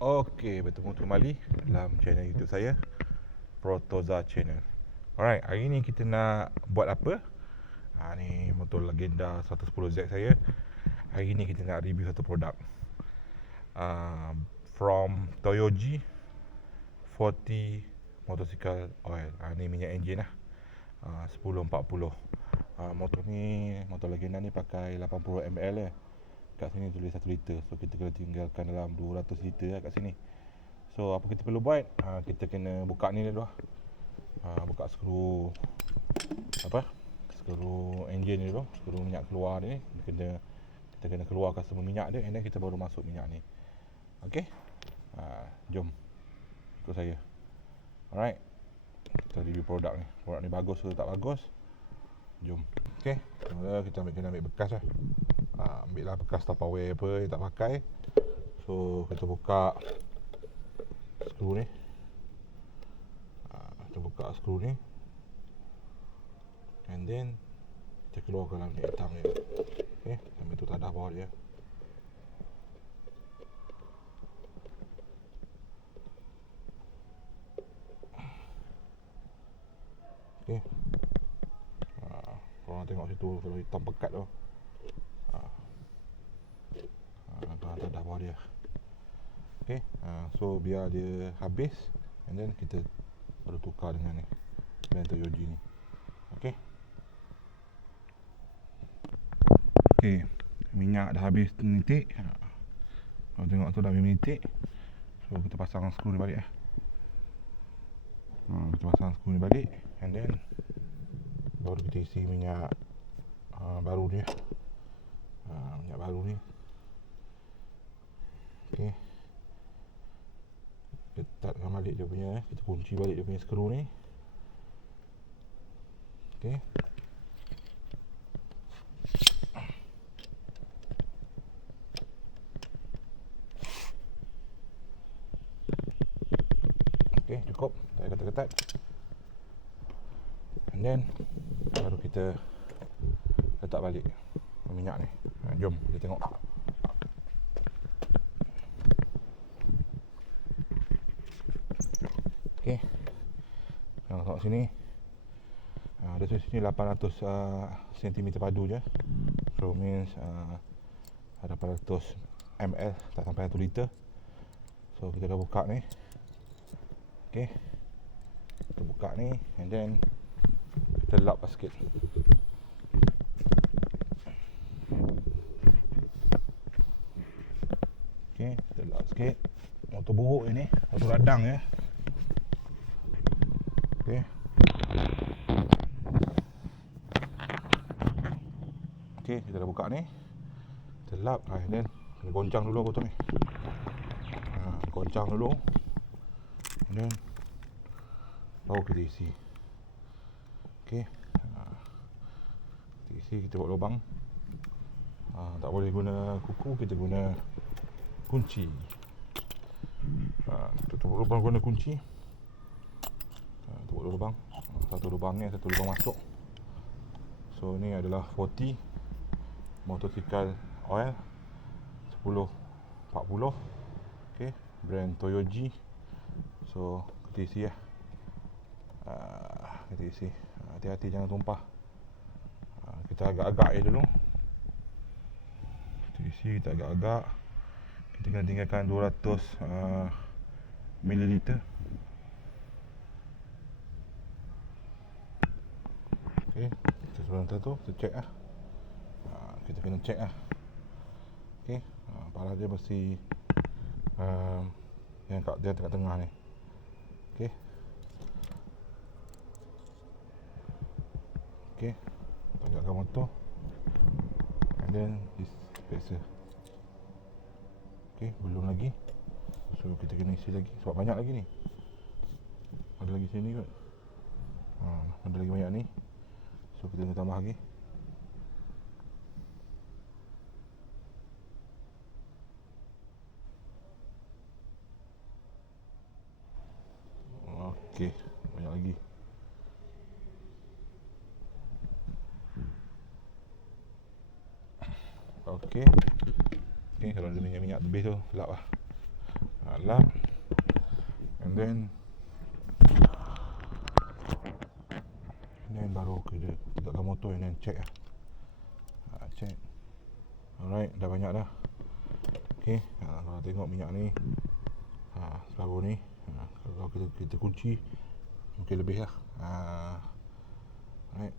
Okey, bertemu kembali dalam channel YouTube saya, Protoza Channel. Alright, hari ni kita nak buat apa? Ni motor Legenda 110Z saya. Hari ni kita nak review satu produk from Toyoji 40 Motorcycle Oil. Ni minyak enjin lah, 1040. Motor ni, motor Legenda ni pakai 80 ml kat sini tulis 1 liter. So kita kena tinggalkan dalam 200 liter kat sini. So apa kita perlu buat? Kita kena buka ni dulu lah. Buka skru skru enjin ni dulu, skru minyak keluar ni. Kita kena keluarkan semua minyak dia, and then kita baru masuk minyak ni. Okey. Jom ikut saya. Alright. Kita review produk ni. Produk ni bagus ke tak bagus? Jom. Okey. Mula kita kena ambil bekas lah. Ambil lah bekas Tupperware apa yang tak pakai. So kita buka skru ni. Kita buka skru ni, and then kita keluarkan dalam ni hitam ni. Okay, sambil tu tadah bawah dia. Okay. Korang tengok situ kalau hitam pekat tu. Tadah bawah dia. Okay. So biar dia habis, and then kita baru tukar dengan ni brand Toyoji ni. Okay. Okay, minyak dah habis menitik. Kalau tengok tu dah habis menitik. So kita pasang skru ni balik. Kita pasang skru ni balik, and then baru kita isi minyak baru ni. Minyak baru ni. Okay. Ketatkan balik dia punya, kita kunci balik dia punya skru ni. Okay. Okay, cukup. Saya ketat-ketat. And then baru kita letak balik minyak ni. Jom kita tengok. Okay. Tengok sini. Ada sini 800 cm padu je. So means ada 800 ml, tak sampai 1 liter. So kita dah buka ni. Okay. Kita buka ni, and then kita lap sikit. Okay, kita lap sikit. Motor buruk ni, motor radang ya. Okay. Okay, kita dah buka ni. Kita lap, and then kita goncang dulu botol ni. Goncang dulu, and then baru kita isi. Okay. Kita isi, kita buat lubang. Tak boleh guna kuku, kita guna kunci. Kita buat lubang guna kunci. Kita buat lubang. Satu lubang ni, satu lubang masuk. So ni adalah 40 Motorcycle Oil 1040. Okay, brand Toyoji. So kita isi lah. Kita isi. Hati-hati jangan tumpah. Kita agak-agak dulu. Kita isi, kita agak-agak. Kita kena tinggalkan 200 ml. Okay, kita sebentar tu kita check lah. Kita kena check lah. Okay, parah dia mesti yang kat dia tengah-tengah ni. Okay. Okay, tagakkan motor, and then dispenser. Okay, belum lagi. So kita kena isi lagi sebab banyak lagi ni. Ada lagi sini kot. Ada lagi banyak ni. So kita kena tambah lagi. Okay, banyak lagi. Okay. Okay, kalau ada minyak-minyak lebih tu, lap lah. lap, and then baru kita tegakkan motor and then check lah. Check. Alright, dah banyak dah. Okay, kalau tengok minyak ni separuh ni, kalau kita kunci mungkin lebih lah. Alright,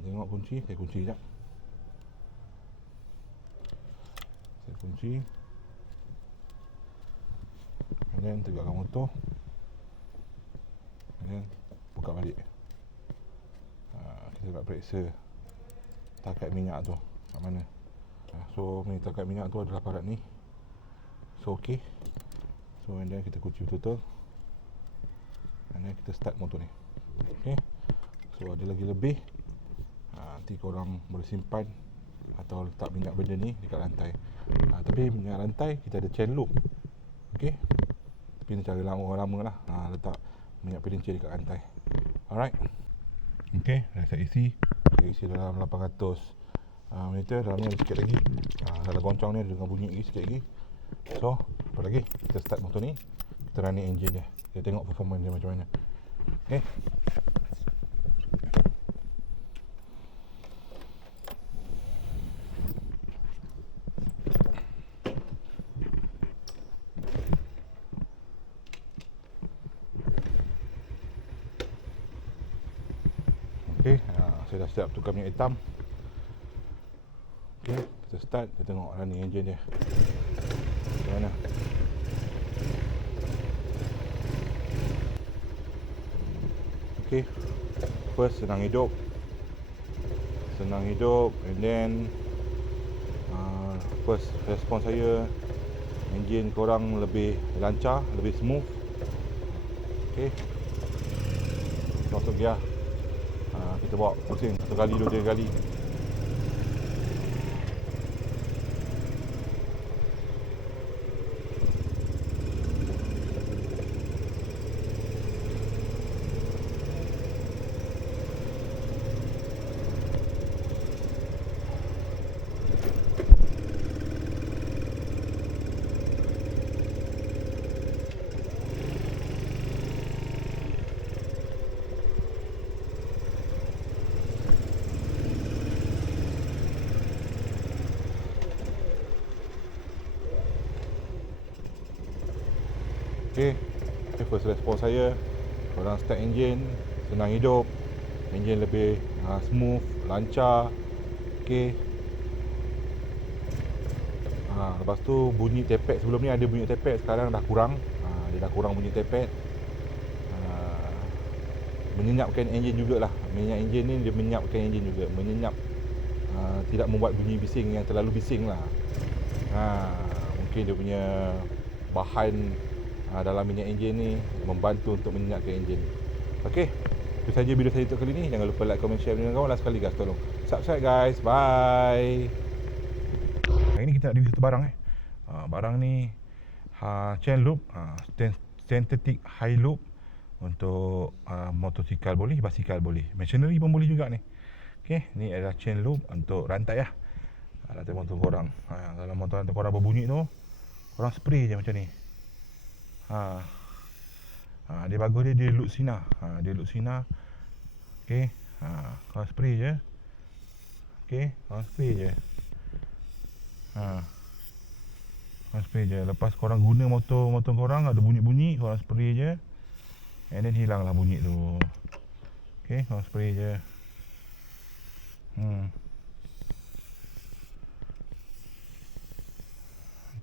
tengok kunci, saya kunci sekejap. Saya kunci, and then tegakkan motor, and then buka balik. Kita nak periksa takat minyak tu kat mana. So takat minyak tu adalah parat ni. So okey. So and then kita kunci betul-betul, and then kita start motor ni. Okay. So ada lagi lebih, nanti korang boleh simpan atau letak minyak benda ni dekat lantai. Tapi minyak lantai kita ada chain loop. Okay. Tapi ni cara lama lah, letak minyak pelincir dekat lantai. Alright. Okay, dah saya isi. Saya isi dalam 800 meter. Dalam ni ada sikit lagi. Dalam goncong ni ada dengan bunyi lagi sikit lagi. So, apa lagi? Kita start motor ni. Kita running engine dia. Kita tengok performance dia macam mana. Okay. Okay, saya dah siap tukar minyak hitam. Okay, kita start, kita tengok running engine dia macam mana. Okay, first senang hidup, and then first respon saya, engine korang lebih lancar, lebih smooth. Okay, masuk gear. Kita bawa pusing 1 kali, 2, 3 kali. Okay, first respon saya, korang start engine, senang hidup, engine lebih smooth, lancar. Okay. Lepas tu bunyi tepek, sebelum ni ada bunyi tepek, sekarang dah kurang. Dia dah kurang bunyi tepek. Menyenyapkan engine jugalah. Minyak engine ni dia menyenyapkan engine juga, menyenyap, tidak membuat bunyi bising yang terlalu bising lah. Mungkin dia punya bahan dalam minyak enjin ni membantu untuk menyenyapkan enjin. Okey, itu saja video saya untuk kali ni. Jangan lupa like, comment, share dengan kawan. Last sekali guys, tolong subscribe guys. Bye. Hari ni kita nak review satu barang barang ni chain loop, synthetic high loop untuk motosikal boleh, basikal boleh, machinery pun boleh juga ni. Okey, ni adalah chain loop untuk rantai lah. Rantai motor korang. Kalau motor rantai korang berbunyi tu, korang spray je macam ni. Dia bagus dia loop sinar. Dia loop sinar. Okey, korang spray je. Okey, korang spray je. Korang spray je. Lepas korang guna motor korang ada bunyi-bunyi, korang spray je, and then hilanglah bunyi tu. Okey, korang spray je.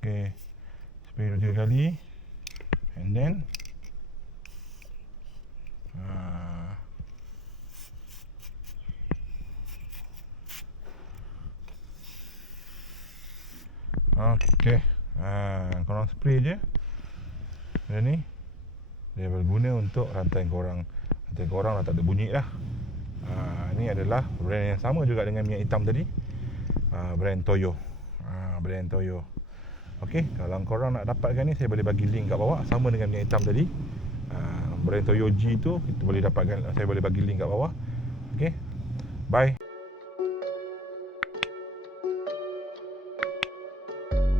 Okey, spray 2-3 kali, and then okey, korang spray je. Dan ni dia berguna untuk rantai korang. Rantai korang dah tak ada bunyi dah. Ni adalah brand yang sama juga dengan minyak hitam tadi. Brand Toyo. Brand Toyo. Okey, kalau korang nak dapatkan ni, saya boleh bagi link kat bawah. Sama dengan minyak hitam tadi. Brand Toyo G tu kita boleh dapatkan, saya boleh bagi link kat bawah. Okey. Bye.